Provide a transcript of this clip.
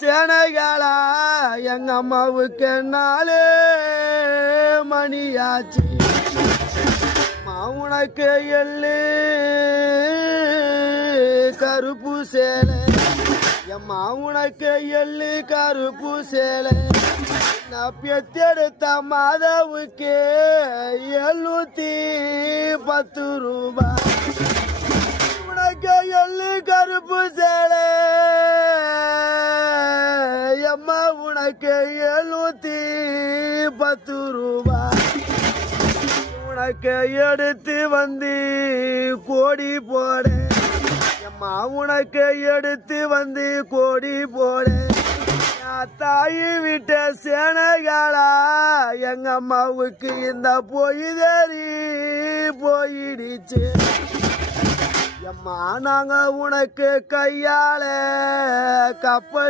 சேனைகளா எங்க அம்மாவுக்கு 4 மணியாச்சு. உனக்கு எள்ளு கருப்பு சேலை, எம்மா உனக்கு எள்ளு கருப்பு சேலை. நான் பெத்தெடுத்த மாதவுக்கு 710 ரூபாய். உனக்கு எள்ளு கருப்பு சேலை, எம்மா உனக்கு 710 ரூபாய். உனக்கு எடுத்து வந்து கோடி போட, எம்மா உனக்கு எடுத்து வந்து கோடி போட. தாயி விட்ட சேனைகளா எங்க அம்மாவுக்கு இந்த பொய்தறி போயிடுச்சு. எம்மா நாங்க உனக்கு கையால கப்பல்